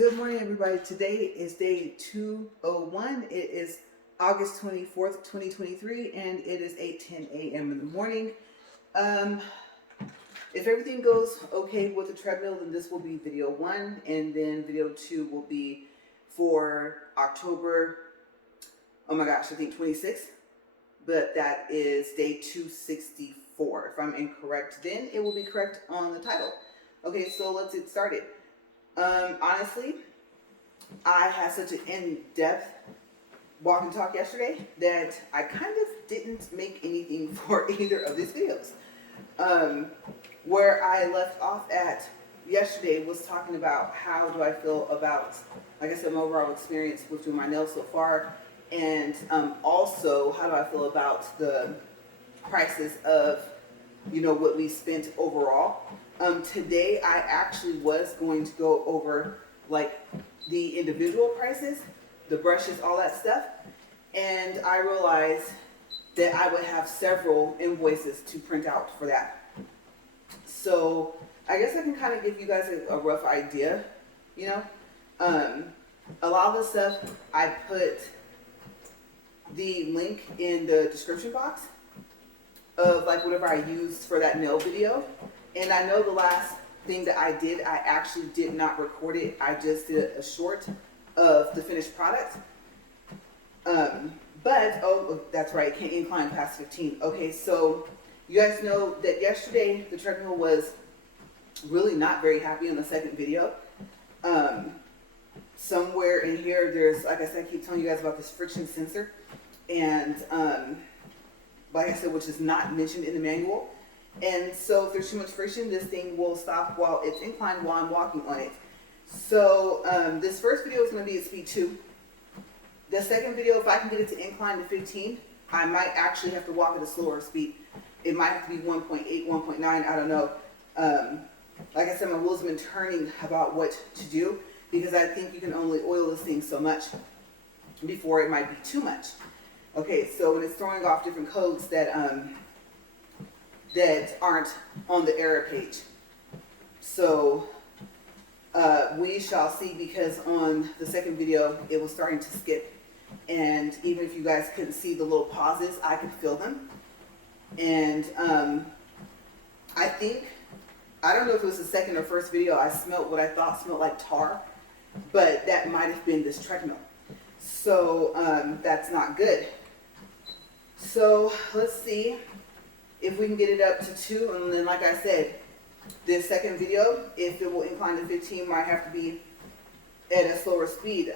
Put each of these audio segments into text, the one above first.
Good morning, everybody. Today is day 201. It is August 24th, 2023, and it is 8:10 a.m. in the morning. If everything goes okay with the treadmill, then this will be video 1, and then video 2 will be for October, oh my gosh, I think 26th, but that is day 264. If I'm incorrect, then it will be correct on the title. Okay, so let's get started. Honestly, I had such an in-depth walk and talk yesterday that I kind of didn't make anything for either of these videos. Where I left off at yesterday was talking about how do I feel about, like I said, my overall experience with doing my nails so far, and also how do I feel about the prices of, what we spent overall. Today I actually was going to go over like the individual prices, the brushes, all that stuff, and I realized that I would have several invoices to print out for that. So I guess I can kind of give you guys a rough idea. A lot of the stuff I put the link in the description box of like whatever I used for that nail video. And I know the last thing that I did, I actually did not record it. I just did a short of the finished product. Oh, that's right, can't incline past 15. Okay, so you guys know that yesterday the treadmill was really not very happy on the second video. Somewhere in here, there's, like I said, I keep telling you guys about this friction sensor. And like I said, which is not mentioned in the manual. And so if there's too much friction, this thing will stop while it's inclined while I'm walking on it. So this first video is going to be at speed 2. The second video, if I can get it to incline to 15, I might actually have to walk at a slower speed. It might have to be 1.8, 1.9, I don't know. Like I said, my wheels have been turning about what to do because I think you can only oil this thing so much before it might be too much. Okay, so when it's throwing off different codes that aren't on the error page. So we shall see, because on the second video it was starting to skip, and even if you guys couldn't see the little pauses, I could feel them. And I don't know if it was the second or first video, I smelled what I thought smelled like tar, but that might have been this treadmill. So that's not good. So let's see if we can get it up to 2, and then like I said, this second video, if it will incline to 15, might have to be at a slower speed.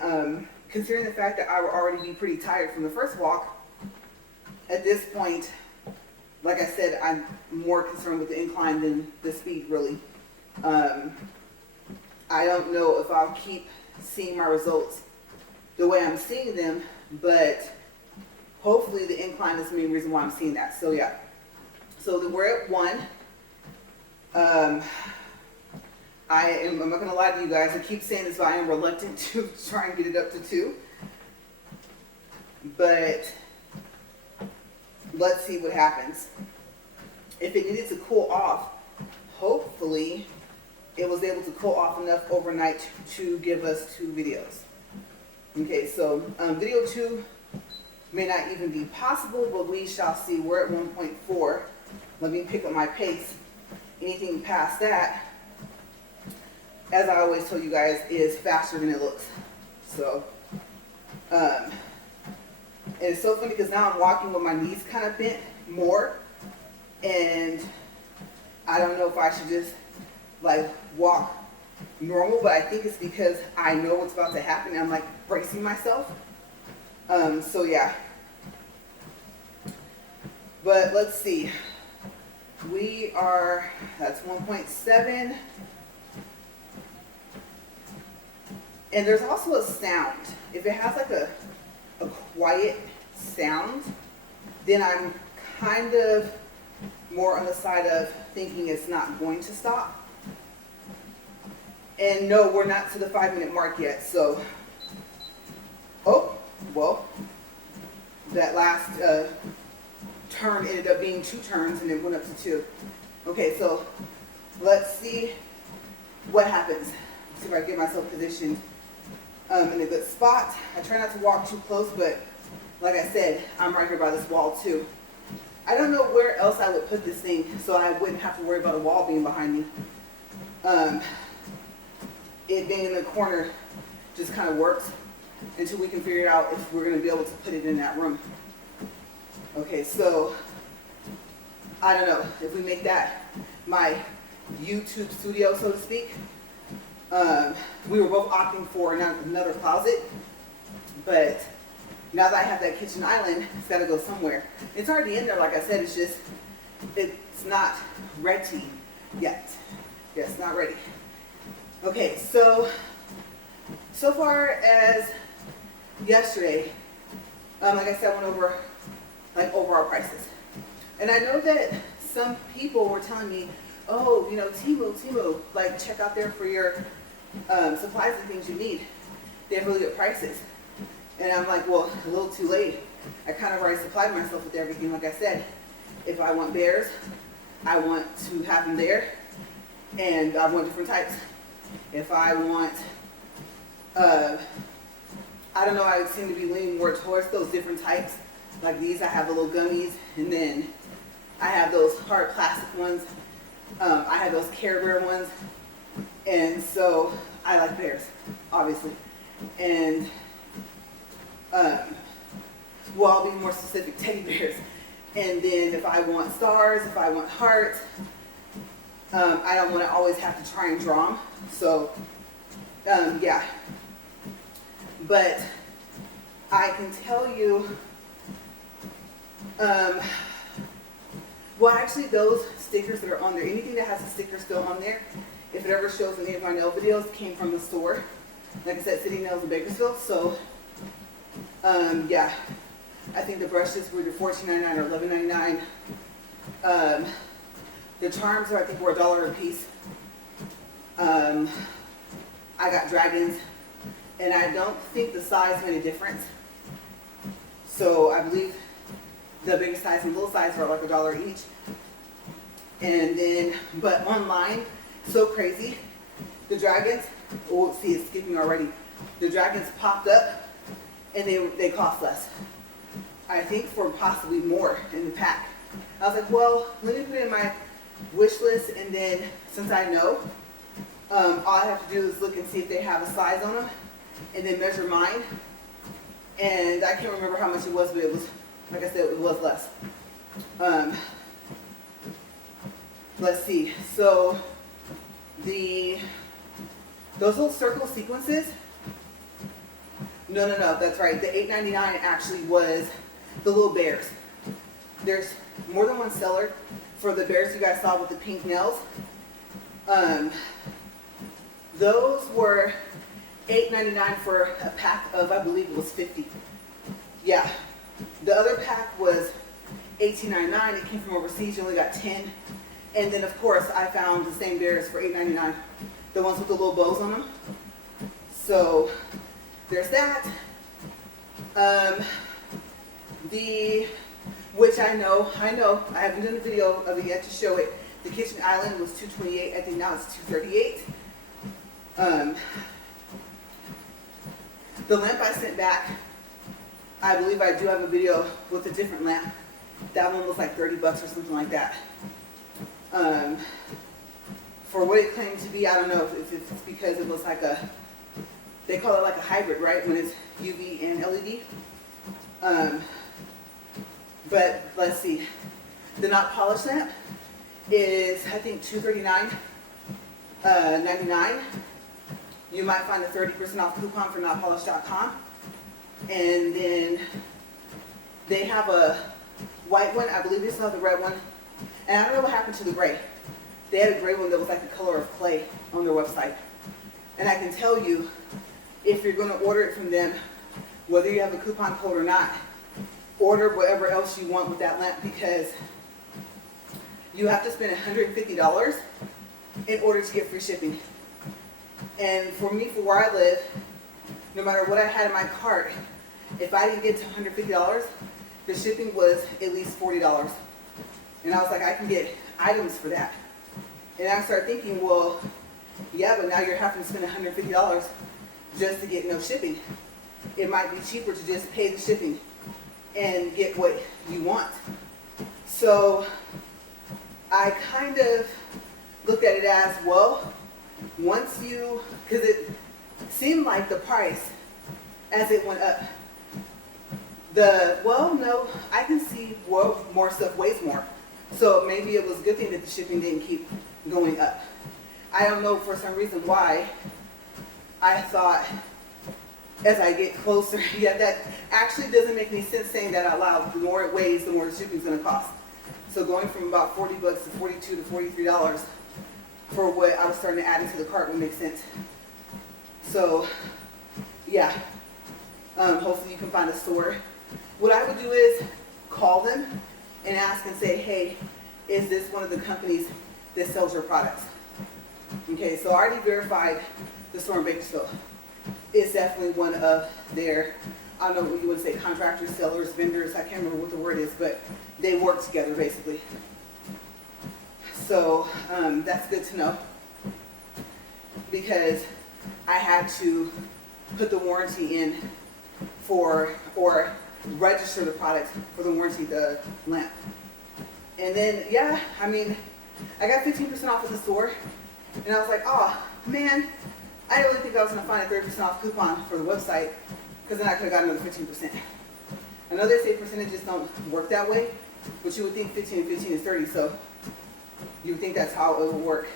Considering the fact that I will already be pretty tired from the first walk, at this point, like I said, I'm more concerned with the incline than the speed, really. I don't know if I'll keep seeing my results the way I'm seeing them, but hopefully the incline is the main reason why I'm seeing that. So yeah. So we're at 1. I'm not going to lie to you guys. I keep saying this, but I am reluctant to try and get it up to 2. But let's see what happens. If it needed to cool off, hopefully it was able to cool off enough overnight to give us 2 videos. Okay, so video 2 may not even be possible, but we shall see. We're at 1.4. Let me pick up my pace. Anything past that, as I always tell you guys, is faster than it looks. So, and it's so funny because now I'm walking with my knees kind of bent more, and I don't know if I should just like walk normal, but I think it's because I know what's about to happen and I'm like bracing myself. So yeah. But let's see. That's 1.7. And there's also a sound. If it has like a quiet sound, then I'm kind of more on the side of thinking it's not going to stop. And no, we're not to the 5-minute mark yet. So, that last turn ended up being 2 turns and it went up to 2. Okay, so let's see what happens. see if I can get myself positioned in a good spot. I try not to walk too close, but like I said, I'm right here by this wall too. I don't know where else I would put this thing so I wouldn't have to worry about a wall being behind me. It being in the corner just kind of works until we can figure out if we're going to be able to put it in that room. Okay, so I don't know if we make that my YouTube studio, so to speak. We were both opting for another closet, but now that I have that kitchen island, it's got to go somewhere. It's already in there, like I said, it's not ready yet. Yes, not ready. Okay, so far as yesterday, like I said, I went over overall prices. And I know that some people were telling me, oh, you know, Temu, like check out there for your supplies and things you need. They have really good prices. And I'm like, well, a little too late. I kind of already supplied myself with everything. Like I said, if I want bears, I want to have them there. And I want different types. If I want, I don't know, I seem to be leaning more towards those different types. Like these, I have the little gummies, and then I have those hard plastic ones. I have those Care Bear ones. And so I like bears, obviously. And, well, I'll be more specific, teddy bears. And then if I want stars, if I want hearts, I don't want to always have to try and draw them. So, yeah. But I can tell you, well, actually, those stickers that are on there, anything that has a sticker still on there, if it ever shows in any of my nail videos, came from the store. Like I said, City Nails in Bakersfield. So, yeah. I think the brushes were either $14.99 or $11.99. The charms are, I think, were $1 a piece. I got dragons, and I don't think the size made a difference. So I believe the biggest size and little size are like $1 each. And then, but online, so crazy. The dragons, oh, see, it's skipping already. The dragons popped up, and they cost less. I think for possibly more in the pack. I was like, well, let me put it in my wish list, and then since I know, all I have to do is look and see if they have a size on them, and then measure mine. And I can't remember how much it was, but it was, like I said, it was less. Let's see. So those little circle sequences. No, that's right. The $8.99 actually was the little bears. There's more than one seller for the bears you guys saw with the pink nails. Those were $8.99 for a pack of, I believe it was 50. Yeah. The other pack was $18.99. It came from overseas. You only got 10. And then, of course, I found the same bears for $8.99. The ones with the little bows on them. So there's that. Which I know, I haven't done a video of it yet to show it. The kitchen island was $228. I think now it's $238. The lamp I sent back, I believe I do have a video with a different lamp. That one was like $30 or something like that. For what it claimed to be, I don't know if it's because it was like they call it like a hybrid, right? When it's UV and LED. But let's see. The not polished lamp is, I think, $239.99. You might find a 30% off coupon for notpolished.com. And then they have a white one. I believe they still have the red one. And I don't know what happened to the gray. They had a gray one that was like the color of clay on their website. And I can tell you, if you're going to order it from them, whether you have a coupon code or not, order whatever else you want with that lamp, because you have to spend $150 in order to get free shipping. And for me, for where I live, no matter what I had in my cart, if I didn't get to $150, the shipping was at least $40. And I was like, I can get items for that. And I started thinking, well, Yeah, but now you're having to spend $150 just to get no shipping. It might be cheaper to just pay the shipping and get what you want. So I kind of looked at it as, well, once you, because it seemed like the price as it went up, well, no, I can see, well, more stuff weighs more. So maybe it was a good thing that the shipping didn't keep going up. I don't know for some reason why I thought as I get closer, yeah, that actually doesn't make any sense saying that out loud. The more it weighs, the more the shipping's gonna cost. So going from about 40 bucks to 42 to $43 for what I was starting to add into the cart would make sense. So yeah, hopefully you can find a store. What I would do is call them and ask and say, hey, is this one of the companies that sells your products? Okay, so I already verified the store in Bakersfield. It's definitely one of their, I don't know what you would say, contractors, sellers, vendors, I can't remember what the word is, but they work together basically. So that's good to know, because I had to put the warranty in for, or register the product for the warranty, the lamp. And then, yeah, I mean, I got 15% off at the store, and I was like, oh man, I didn't really think I was gonna find a 30% off coupon for the website, because then I could have got another 15%. I know they say percentages don't work that way, but you would think 15 and 15 is 30, so you would think that's how it would work,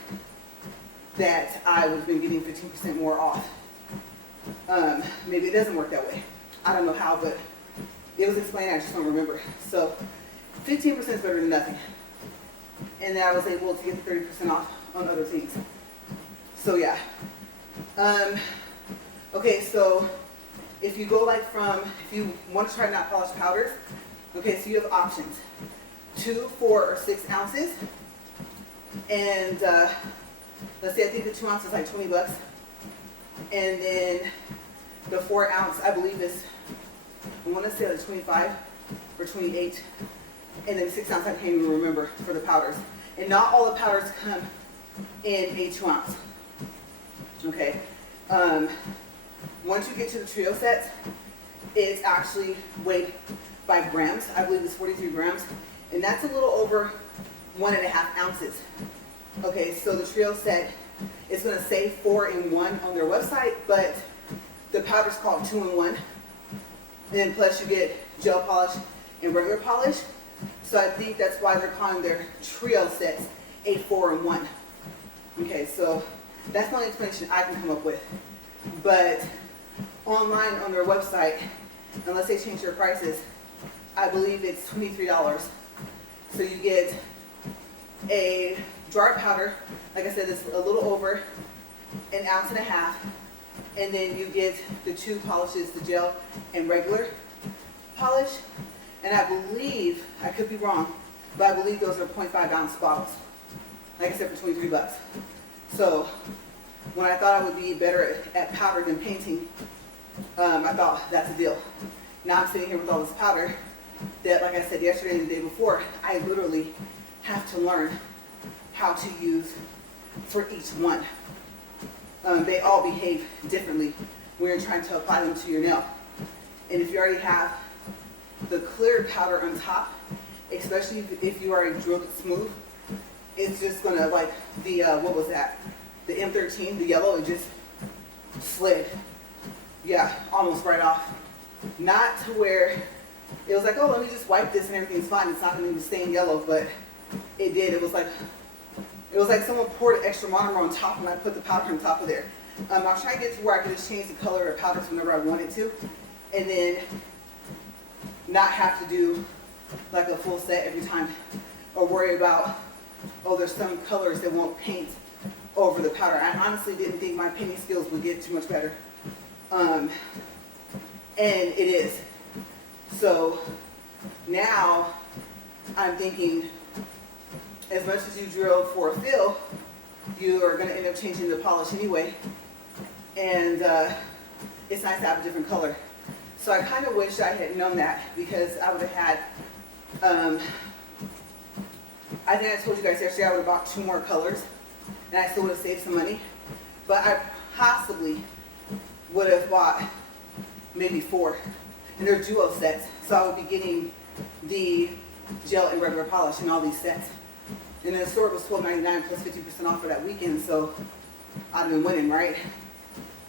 that I would have been getting 15% more off. Maybe it doesn't work that way. I don't know how, but it was explained, I just don't remember. So 15% is better than nothing. And then I was able to get the 30% off on other things. So yeah. Okay, so if you go like from, if you want to try not polished powders, okay, so you have options. 2, 4, or 6 ounces. And let's say I think the 2 ounces is like 20 bucks. And then the 4 ounce, I believe is, I want to say like 25 or 28. And then 6 ounce, I can't even remember for the powders. And not all the powders come in a 2 ounce. Okay. Once you get to the trio sets, it's actually weighed by grams. I believe it's 43 grams. And that's a little over 1.5 ounces. Okay, so the trio set is going to say 4-in-1 on their website, but the powder's called 2-in-1. And then plus you get gel polish and regular polish. So I think that's why they're calling their trio sets a 4-in-1. Okay, so that's the only explanation I can come up with. But online on their website, unless they change their prices, I believe it's $23. So you get a dry powder, like I said, it's a little over 1.5 ounces, and then you get the 2 polishes, the gel and regular polish. And I believe, I could be wrong, but I believe those are 0.5 ounce bottles, like I said, for 23 bucks. So when I thought I would be better at powder than painting, I thought that's a deal. Now I'm sitting here with all this powder that, like I said yesterday and the day before, I literally have to learn how to use for each one. They all behave differently when you're trying to apply them to your nail. And if you already have the clear powder on top, especially if you already drilled it smooth, it's just gonna, like the, what was that? The M13, the yellow, it just slid. Yeah, almost right off. Not to where it was like, oh, let me just wipe this and everything's fine. It's not gonna even stain yellow, but it did. It was like someone poured extra monomer on top and I put the powder on top of there. I was trying to get to where I could just change the color of powders whenever I wanted to, and then not have to do like a full set every time, or worry about, oh, there's some colors that won't paint over the powder. I honestly didn't think my painting skills would get too much better. And it is. So now I'm thinking, as much as you drill for a fill, you are going to end up changing the polish anyway. And it's nice to have a different color. So I kind of wish I had known that, because I would have had, I think I told you guys yesterday I would have bought 2 more colors, and I still would have saved some money. but I possibly would have bought maybe 4. And they're duo sets, so I would be getting the gel and regular polish in all these sets. And then the store was $12.99 plus 50% off for that weekend, so I'd have been winning, right?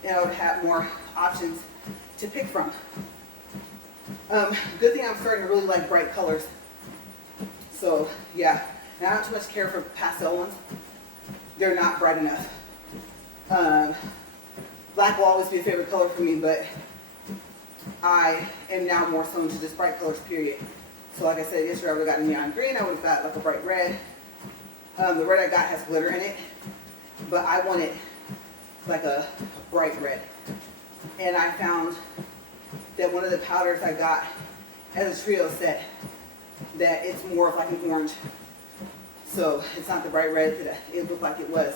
And I would have more options to pick from. Good thing I'm starting to really like bright colors. So yeah, and I don't too much care for pastel ones. They're not bright enough. Black will always be a favorite color for me, but I am now more so into just bright colors, period. So like I said, yesterday I would have gotten neon green, I would have got like a bright red. The red I got has glitter in it, but I wanted like a bright red. And I found that one of the powders I got as a trio set, that it's more of like an orange. So it's not the bright red that it looked like it was.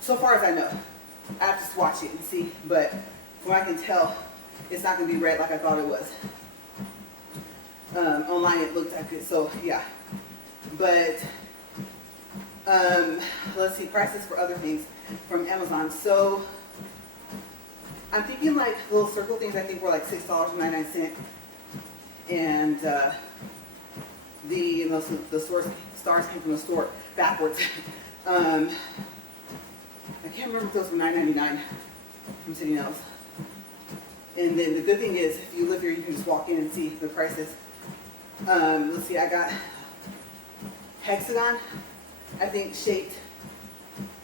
So far as I know, I have to swatch it and see, but from what I can tell, it's not going to be red like I thought it was. Online it looked like it, so yeah. But let's see, prices for other things from Amazon. So I'm thinking like little circle things I think were like $6.99. And the stars came from the store backwards. I can't remember if those were $9.99 from City Nails. And then the good thing is, if you live here, you can just walk in and see the prices. Let's see, I got hexagon, I think, shaped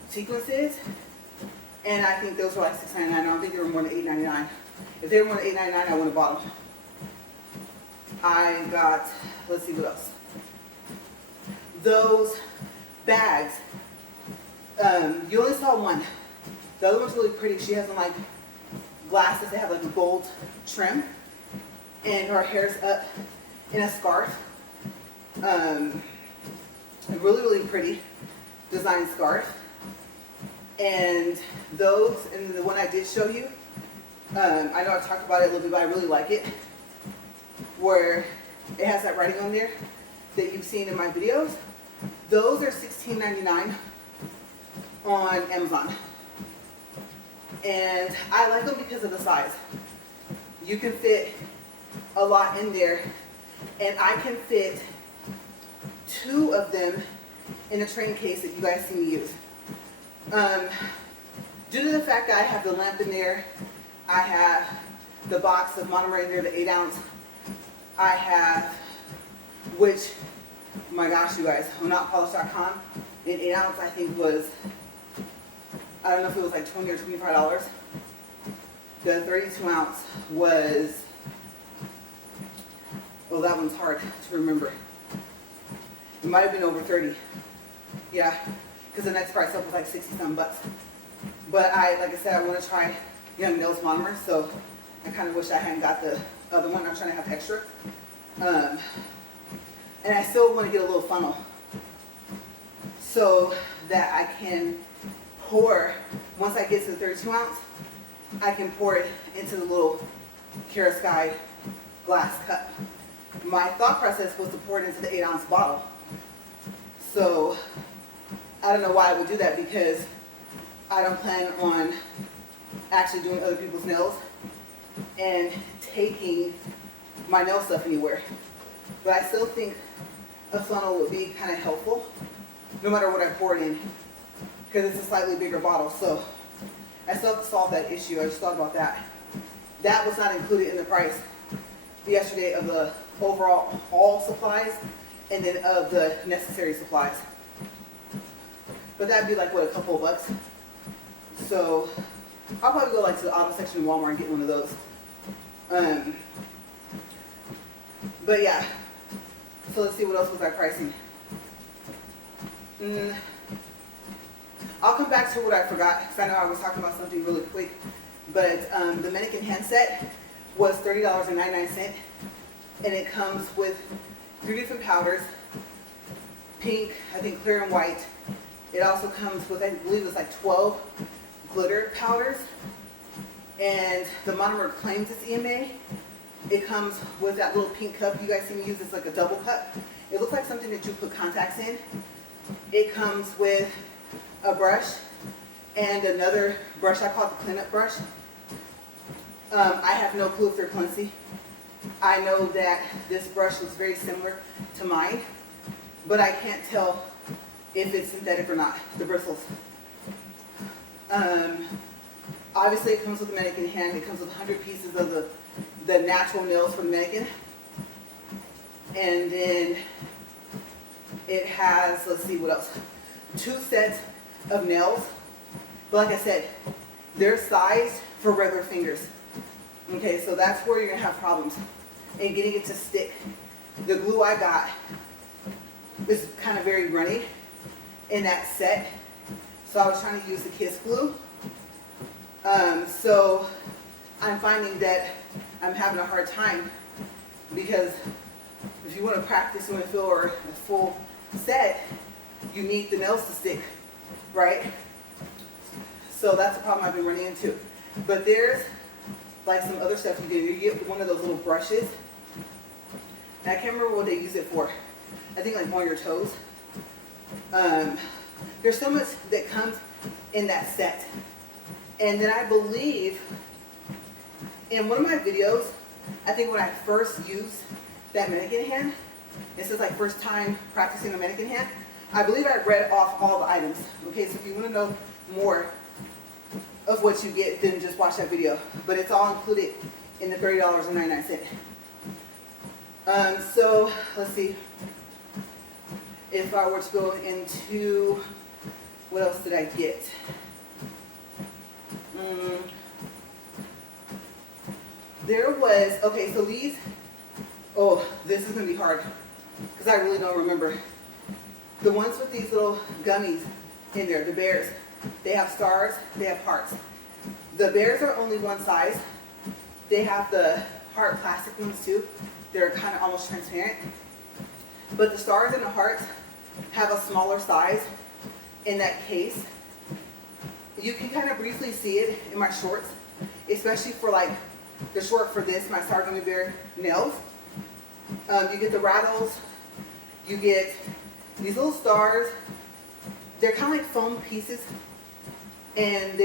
sequences. And I think those were like $6.99. I don't think they were more than $8.99. If they were more than $8.99, I wouldn't have bought them. I got, let's see what else. Those bags, you only saw one. The other one's really pretty. She has them like glasses that have like a gold trim, and her hair's up in a scarf. A really, really pretty design scarf. And those, and the one I did show you, I know I talked about it a little bit, but I really like it, where it has that writing on there that you've seen in my videos. Those are $16.99 on Amazon. And I like them because of the size. You can fit a lot in there, and I can fit 2 of them in a train case that you guys see me use. Due to the fact that I have the lamp in there, I have the box of monomer in there, the 8-ounce. I have, which, my gosh, you guys, on NotPolish.com, an 8-ounce I think was, I don't know if it was like $20 or $25. The 32-ounce was, well, that one's hard to remember. It might have been over 30. Yeah, because the next price up was like 60-some bucks. But like I said, I want to try Young Nails monomer, so I kind of wish I hadn't got the other one. I'm trying to have extra. And I still want to get a little funnel so that I can pour, once I get to the 32-ounce, I can pour it into the little Kara Sky glass cup. My thought process was to pour it into the 8-ounce bottle. So I don't know why I would do that, because I don't plan on actually doing other people's nails and taking my nail stuff anywhere. But I still think a funnel would be kind of helpful, no matter what I pour it in, because it's a slightly bigger bottle. So I still have to solve that issue. I just thought about that. That was not included in the price yesterday of the overall all supplies, and then of the necessary supplies. But that'd be like, what, a couple of bucks? So I'll probably go like to the auto section in Walmart and get one of those. But yeah, so let's see, what else was I pricing? I'll come back to what I forgot, because I know I was talking about something really quick. But the mannequin hand set was $30.99, and it comes with 3 different powders, pink, I think clear and white. It also comes with, I believe it's like 12 glitter powders, and the monomer claims it's EMA. It comes with that little pink cup you guys see me use. It's like a double cup. It looks like something that you put contacts in. It comes with a brush and another brush. I call it the cleanup brush. I have no clue if they're cleansy. I know that this brush was very similar to mine, but I can't tell if it's synthetic or not, the bristles. Obviously it comes with a mannequin hand. It comes with 100 pieces of the natural nails for the mannequin. And then it has, let's see what else, 2 sets of nails. But like I said, they're sized for regular fingers. Okay, so that's where you're gonna have problems in getting it to stick. The glue I got is kind of very runny in that set. So I was trying to use the Kiss glue. So I'm finding that I'm having a hard time, because if you want to practice doing a fill or a full set, you need the nails to stick, right? So that's a problem I've been running into. But there's like some other stuff you do. You get one of those little brushes, and I can't remember what they use it for. I think like on your toes. There's so much that comes in that set. And then I believe in one of my videos, I think when I first used that mannequin hand, it says like first time practicing a mannequin hand, I believe I read off all the items. Okay, so if you want to know more of what you get, then just watch that video. But it's all included in the $30.99. So let's see. If I were to go into, what else did I get? There was, okay, so these, oh, this is going to be hard because I really don't remember. The ones with these little gummies in there, the bears, they have stars, they have hearts. The bears are only one size. They have the heart plastic ones too. They're kind of almost transparent. But the stars and the hearts have a smaller size in that case. You can kind of briefly see it in my shorts, especially for like the short for this, my Star Gummy Bear nails. You get the rattles, you get these little stars. They're kind of like foam pieces, and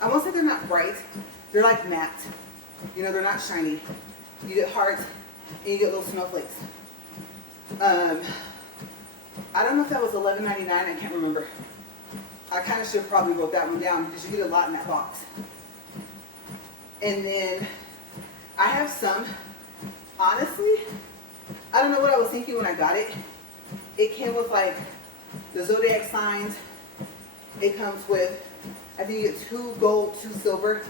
I won't say they're not bright, they're like matte. You know, they're not shiny. You get hearts, and you get little snowflakes. I don't know if that was $11.99, I can't remember. I kind of should have probably wrote that one down because you get a lot in that box. And then I have some, honestly, I don't know what I was thinking when I got it. It came with like the zodiac signs. It comes with, I think you get 2 gold, 2 silver.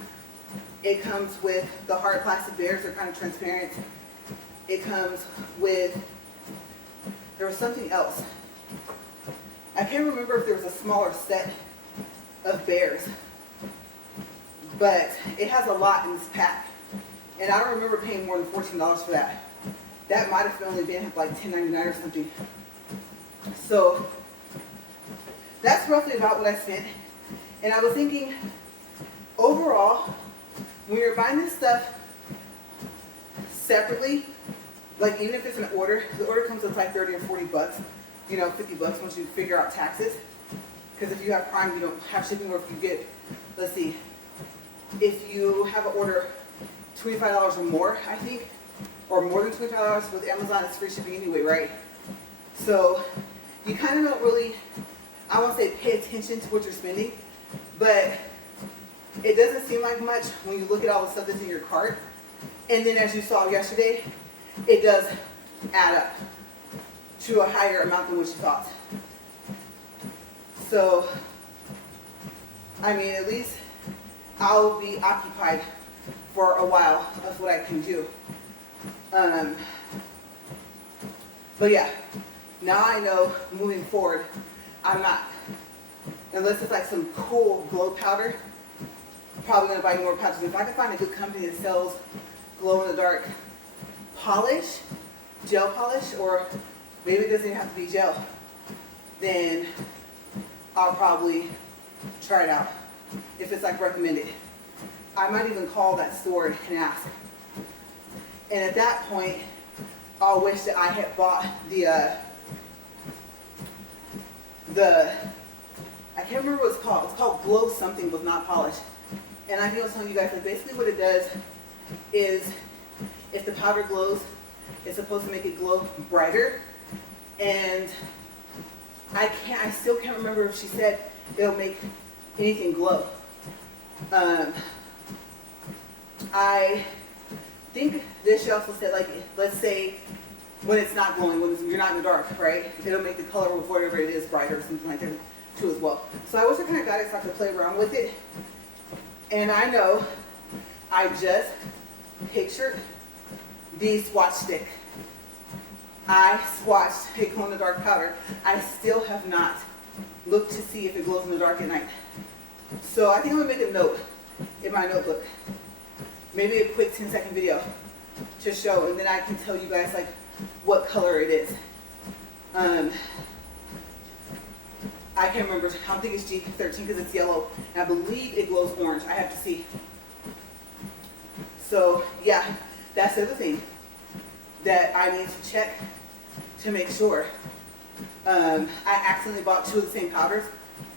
It comes with the hard plastic bears, they're kind of transparent. It comes with, there was something else. I can't remember if there was a smaller set of bears, but it has a lot in this pack. And I don't remember paying more than $14 for that. That might have only been like $10.99 or something. So that's roughly about what I spent. And I was thinking, overall, when you're buying this stuff separately, like even if it's an order, the order comes with like 30 or 40 bucks, you know, 50 bucks once you figure out taxes. Because if you have Prime, you don't have shipping, or if you get, let's see, if you have an order $25 or more, I think, or more than $25 with Amazon, it's free shipping anyway, right? So you kind of don't really, I won't say pay attention to what you're spending, but it doesn't seem like much when you look at all the stuff that's in your cart. And then as you saw yesterday, it does add up to a higher amount than what you thought. So, I mean, at least I'll be occupied for a while of what I can do. But yeah, now I know moving forward, I'm not, unless it's like some cool glow powder, probably gonna buy more pouches. If I can find a good company that sells glow in the dark polish, gel polish, or maybe it doesn't even have to be gel, then I'll probably try it out if it's like recommended. I might even call that store and ask. And at that point, I'll wish that I had bought the I can't remember what it's called. It's called Glow something with not polished. And I think I was telling you guys that basically what it does is if the powder glows, it's supposed to make it glow brighter. And I still can't remember if she said it'll make anything glow. I think this she also said, like, let's say when it's not glowing, when you're not in the dark, right? It'll make the color of whatever it is brighter or something like that too as well. So I wish I kind of got it so I could play around with it. And I know I just pictured the swatch stick. I swatched a glow in the dark powder. I still have not looked to see if it glows in the dark at night. So I think I'm gonna make a note in my notebook. Maybe a quick 10-second video to show, and then I can tell you guys like what color it is. I can't remember. I don't think it's G13 because it's yellow, and I believe it glows orange. I have to see. So yeah, that's the other thing that I need to check to make sure. I accidentally bought two of the same powders.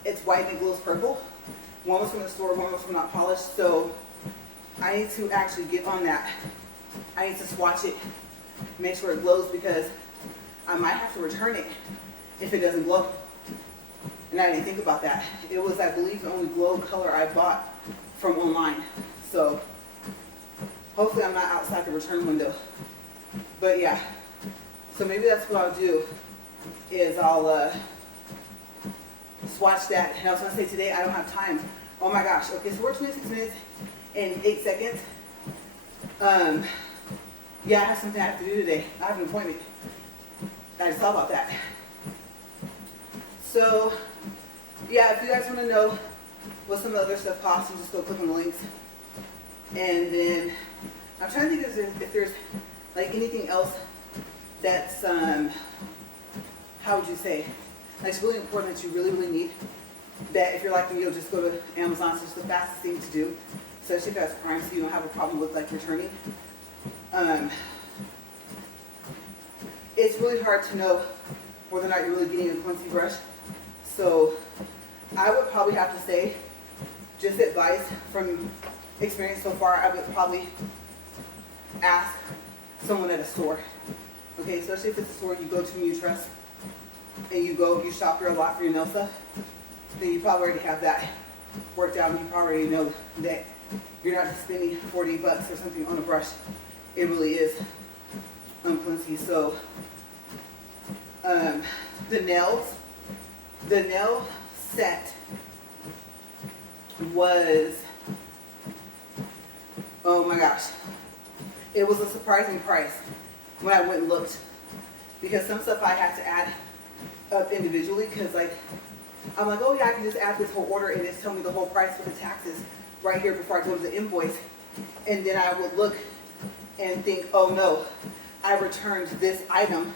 It's white and it glows purple. One was from the store, one was from Not Polished. So I need to actually get on that. I need to swatch it, make sure it glows, because I might have to return it if it doesn't glow. And I didn't think about that. It was, I believe, the only glow color I bought from online. So hopefully I'm not outside the return window. But yeah, so maybe that's what I'll do, is I'll swatch that. And I was gonna say today I don't have time. Oh my gosh. Okay, so we're 26 minutes and 8 seconds. Yeah, I have something I have to do today. I have an appointment. I just thought about that. So yeah, if you guys want to know what some of the other stuff costs, you just go click on the links. And then I'm trying to think if there's like anything else that's how would you say, like, it's really important that you really need, that if you're like me, you'll just go to Amazon. So it's the fastest thing to do, especially if that's Prime, so you don't have a problem with like returning. It's really hard to know whether or not you're really getting a cleansing brush. So I would probably have to say, just advice from experience so far, I would probably ask someone at a store. Okay, especially if it's a store you go to and you trust, and you shop here a lot for your nail stuff, then you probably already have that worked out, and you probably already know that you're not just spending 40 bucks or something on a brush. It really is uncleansing. So the nail set was, oh my gosh, it was a surprising price when I went and looked, because some stuff I had to add up individually, because like I'm like, oh yeah, I can just add this whole order and it's telling me the whole price with the taxes right here before I go to the invoice. And then I would look and think, oh no, I returned this item,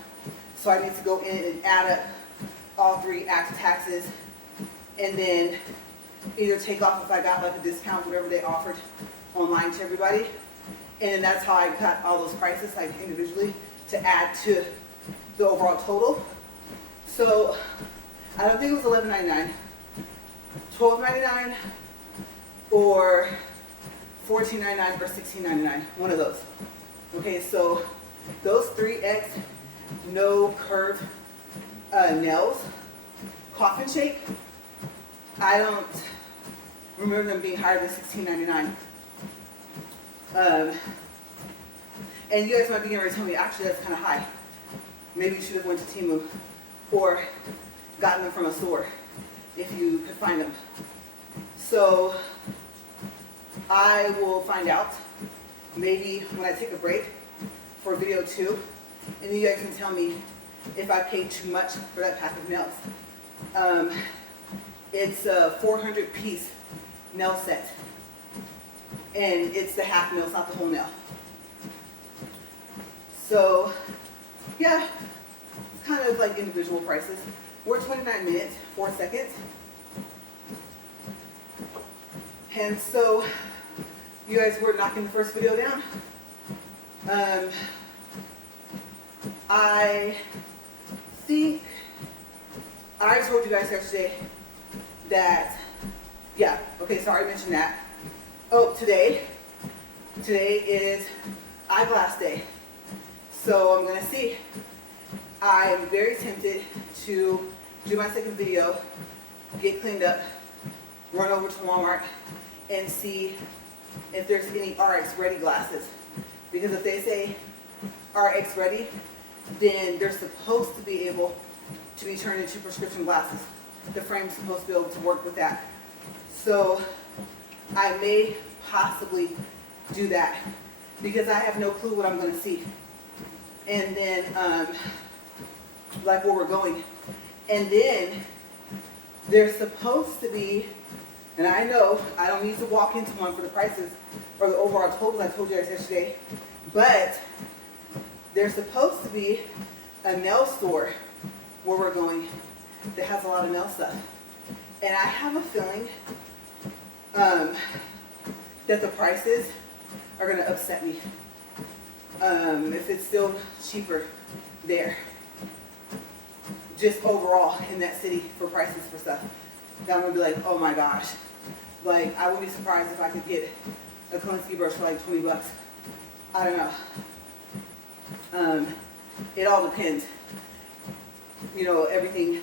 so I need to go in and add up all three after taxes, and then either take off if I got like a discount, whatever they offered online to everybody. And then that's how I got all those prices, like individually, to add to the overall total. So I don't think it was $11.99, $12.99, or $14.99 or $16.99, one of those. Okay, so those 3X no curve nails, coffin shape, I don't remember them being higher than $16.99. And you guys might be getting ready to tell me, actually that's kind of high. Maybe you should have went to Temu or gotten them from a store if you could find them. So I will find out maybe when I take a break for video 2, and then you guys can tell me if I paid too much for that pack of nails. It's a 400-piece nail set, and it's the half nail, it's not the whole nail. So yeah, it's kind of like individual prices. We're 29 minutes, 4 seconds. And so you guys were knocking the first video down. I think I told you guys yesterday that, yeah, okay, sorry I mentioned that. Oh, today is eyeglass day. So I'm gonna see. I'm very tempted to do my second video, get cleaned up, run over to Walmart, and see if there's any RX ready glasses. Because if they say RX ready, then they're supposed to be able to be turned into prescription glasses. The frame's supposed to be able to work with that. So I may possibly do that because I have no clue what I'm going to see. And then, like where we're going. And then there's supposed to be, and I know I don't need to walk into one for the prices or the overall totals I told you guys yesterday, but there's supposed to be a nail store where we're going that has a lot of nail stuff. And I have a feeling that the prices are going to upset me if it's still cheaper there. Just overall in that city for prices for stuff. Then I'm going to be like, oh my gosh. Like, I would be surprised if I could get a Kolinsky brush for like 20 bucks. I don't know. It all depends. You know, everything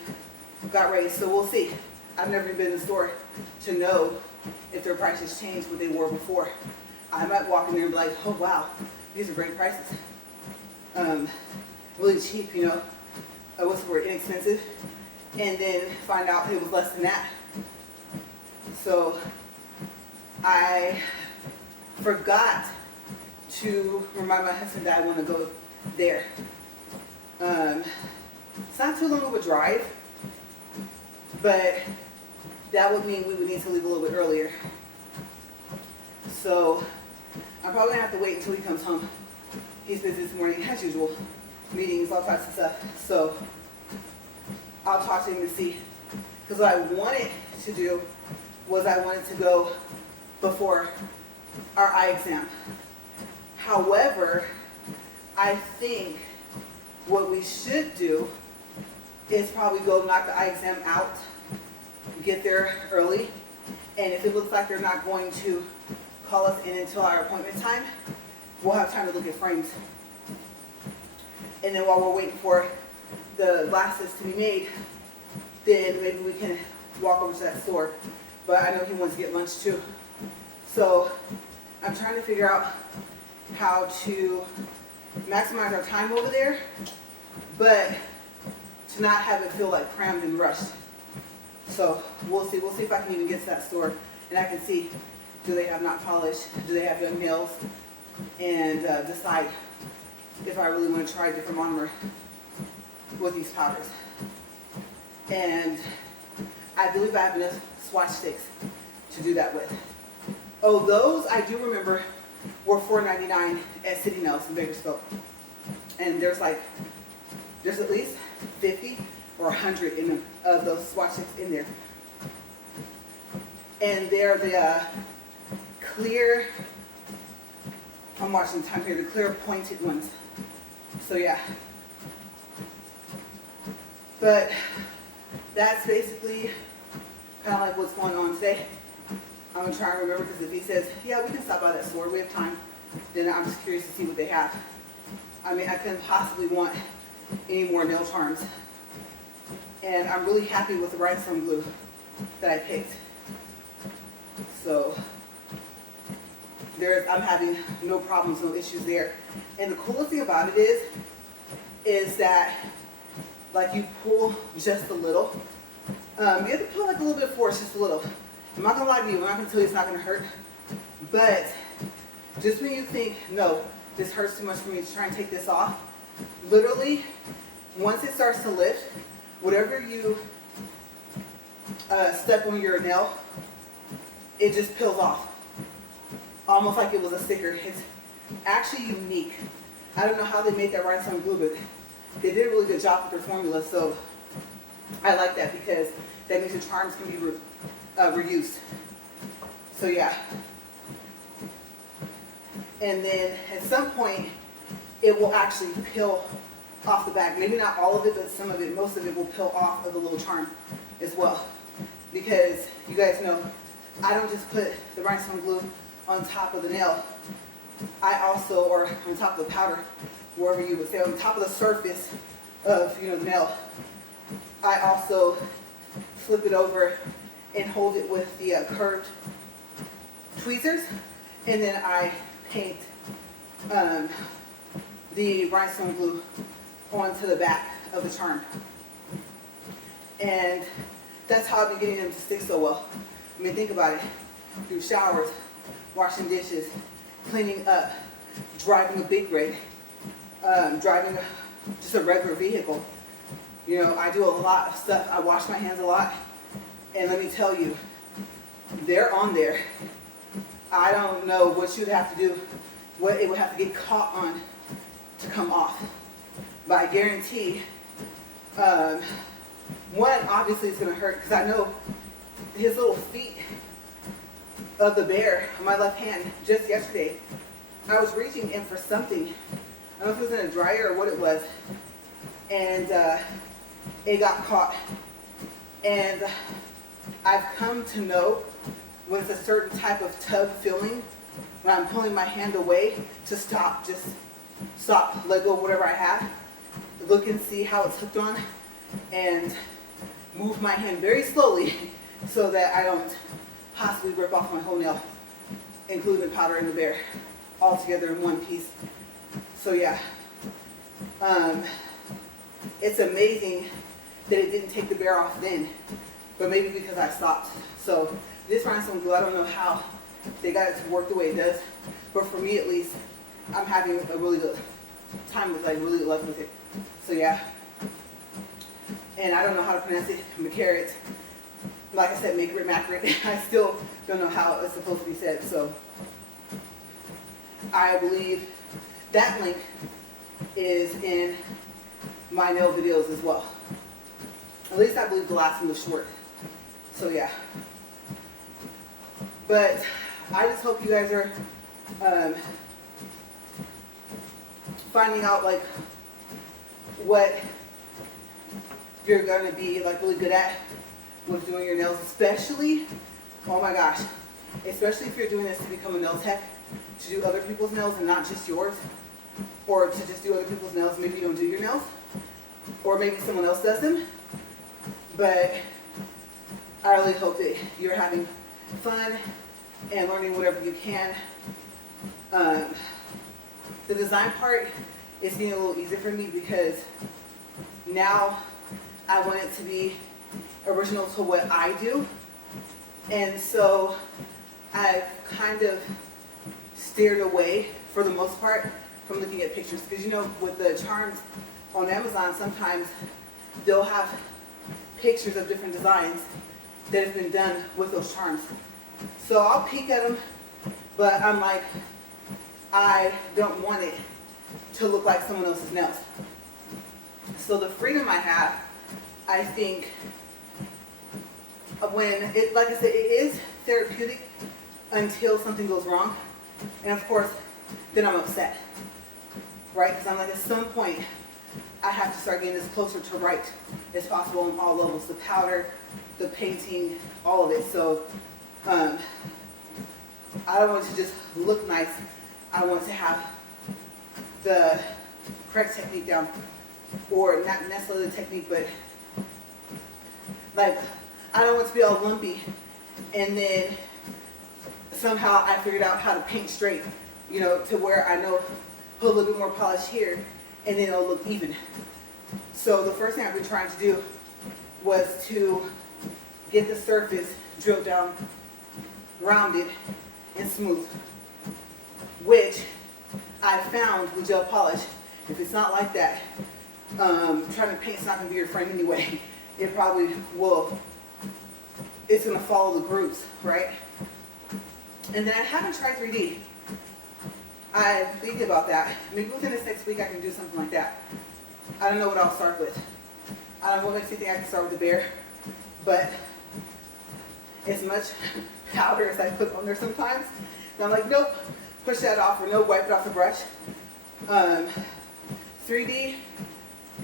got raised, so we'll see. I've never been in the store to know if their prices changed what they were before. I might walk in there and be like, oh wow, these are great prices. Really cheap, you know. What's the word, inexpensive. And then find out it was less than that. So I forgot to remind my husband that I want to go there. It's not too long of a drive, but that would mean we would need to leave a little bit earlier. So I'm probably gonna have to wait until he comes home. He's busy this morning, as usual. Meetings, all types of stuff. So I'll talk to him and see. Because what I wanted to do was I wanted to go before our eye exam. However, I think what we should do is probably go knock the eye exam out, get there early, and if it looks like they're not going to call us in until our appointment time, we'll have time to look at frames. And then while we're waiting for the glasses to be made, then maybe we can walk over to that store. But I know he wants to get lunch too. So I'm trying to figure out how to maximize our time over there, but to not have it feel like crammed and rushed. So we'll see. We'll see if I can even get to that store and I can see, do they have not polished? Do they have young nails? And decide if I really want to try a different monomer with these powders. And I believe I have enough swatch sticks to do that with. Oh, those I do remember were $4.99 at City Nails in Bakersfield. And there's at least 50 or 100 in them, of those swatch sticks in there. And they're the clear, I'm watching the time here, the clear pointed ones. So yeah. But that's basically kind of like what's going on today. I'm going to try and remember, because if he says, yeah, we can stop by that store, we have time, then I'm just curious to see what they have. I mean, I couldn't possibly want any more nail charms. And I'm really happy with the rhinestone glue that I picked. So I'm having no problems, no issues there. And the coolest thing about it is that, like, you pull just a little. You have to pull like a little bit of force, just a little. I'm not gonna lie to you, I'm not gonna tell you it's not gonna hurt. But just when you think, no, this hurts too much for me to try and take this off, literally, once it starts to lift, whatever you step on your nail, it just peels off. Almost like it was a sticker. It's actually unique. I don't know how they made that rhinestone glue, but they did a really good job with their formula, so I like that because that means the charms can be reused. So yeah. And then at some point, it will actually peel off the back. Maybe not all of it, but some of it, most of it will peel off of the little charm as well. because you guys know I don't just put the rhinestone glue on top of the nail. I also, or on top of the powder, wherever you would say, on top of the surface of, you know, the nail, I also flip it over and hold it with the curved tweezers, and then I paint the rhinestone glue onto the back of the charm. And that's how I've been getting them to stick so well. I mean, think about it. Do showers, washing dishes, cleaning up, driving a big rig, driving just a regular vehicle. You know, I do a lot of stuff. I wash my hands a lot. And let me tell you, they're on there. I don't know what you'd have to do, what it would have to get caught on to come off. But I guarantee, one, obviously it's going to hurt, because I know his little feet of the bear on my left hand, just yesterday, I was reaching in for something. I don't know if it was in a dryer or what it was, and it got caught. And I've come to know with a certain type of tug feeling when I'm pulling my hand away to stop, just stop, let go of whatever I have, look and see how it's hooked on, and move my hand very slowly so that I don't possibly rip off my whole nail, including the powder and the bear, all together in one piece. So yeah, it's amazing that it didn't take the bear off then, but maybe because I stopped. So this rhinestone glue, I don't know how they got it to work the way it does, but for me at least, I'm having a really good time with it, like really good luck with it. So yeah, and I don't know how to pronounce it, McCarrot. Like I said, Macrit. I still don't know how it's supposed to be said. So I believe that link is in my nail videos as well. At least I believe the last one was short. So yeah. But I just hope you guys are finding out like what you're gonna be like really good at with doing your nails, especially, oh my gosh, especially if you're doing this to become a nail tech, to do other people's nails and not just yours, or to just do other people's nails. Maybe you don't do your nails, or maybe someone else does them. But I really hope that you're having fun and learning whatever you can. The design part is getting a little easier for me because now I want it to be original to what I do. And so I've kind of steered away, for the most part, from looking at pictures. Because you know, with the charms on Amazon, sometimes they'll have pictures of different designs that have been done with those charms. So I'll peek at them, but I'm like, I don't want it to look like someone else's nails. So the freedom I have, I think, when it, like I said, it is therapeutic until something goes wrong. And of course, then I'm upset, right? Because I'm like, at some point, I have to start getting as closer to right as possible on all levels. The powder, the painting, all of it. So I don't want it to just look nice. I want to have the correct technique down, or not necessarily the technique, but like, I don't want it to be all lumpy and then somehow I figured out how to paint straight, you know, to where I know, put a little bit more polish here and then it'll look even. So the first thing I've been trying to do was to get the surface drilled down, rounded, and smooth, which I found with gel polish, if it's not like that, trying to paint's not going to be your friend anyway. It probably will, it's going to follow the grooves, right? And then I haven't tried 3D. I'm thinking about that. Maybe within this next week I can do something like that. I don't know what I'll start with. I don't know what makes me think I can start with the bear, but as much powder as I put on there sometimes, and I'm like, nope, push that off, or no, wipe it off the brush. 3D,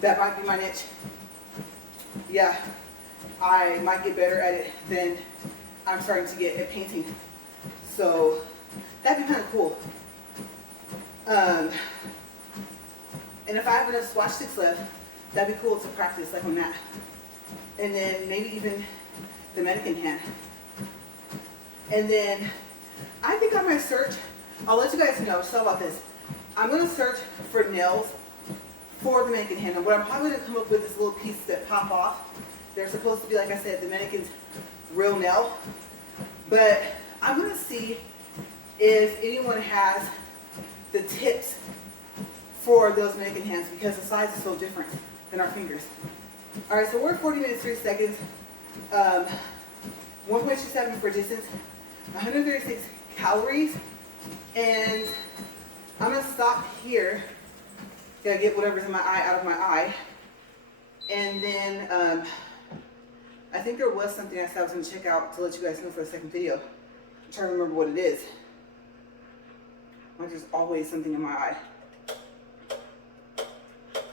that might be my niche. Yeah, I might get better at it than I'm starting to get at painting. So that'd be kind of cool. And if I have enough swatch sticks left, that'd be cool to practice like on that. And then maybe even the mannequin hand. And then I think I might search, I'll let you guys know, so about this. I'm gonna search for nails for the mannequin hand. And what I'm probably gonna come up with is little pieces that pop off. They're supposed to be, like I said, the mannequin's real nail. But I'm gonna see if anyone has the tips for those mannequin hands, because the size is so different than our fingers. All right, so we're at 40 minutes, 3 seconds. 1.27 for distance, 136 calories, and I'm gonna stop here. Gotta get whatever's in my eye out of my eye. And then I think there was something I said I was gonna check out to let you guys know for the second video. I'm trying to remember what it is. Like there's always something in my eye.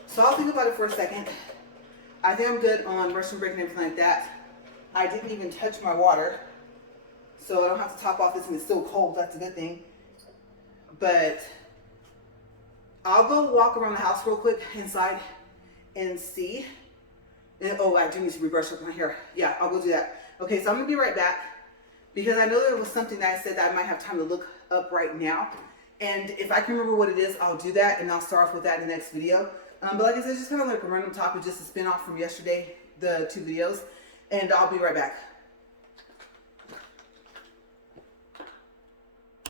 So I'll think about it for a second. I think I'm good on restroom break and everything like that. I didn't even touch my water, so I don't have to top off this and it's still cold. That's a good thing. But I'll go walk around the house real quick inside and see. And, oh, I do need to rebrush up my hair. Yeah, I'll go do that. Okay, so I'm gonna be right back because I know there was something that I said that I might have time to look up right now. And if I can remember what it is, I'll do that, and I'll start off with that in the next video. But like I said, just kind of like a random topic, just a spin off from yesterday, the 2 videos. And I'll be right back.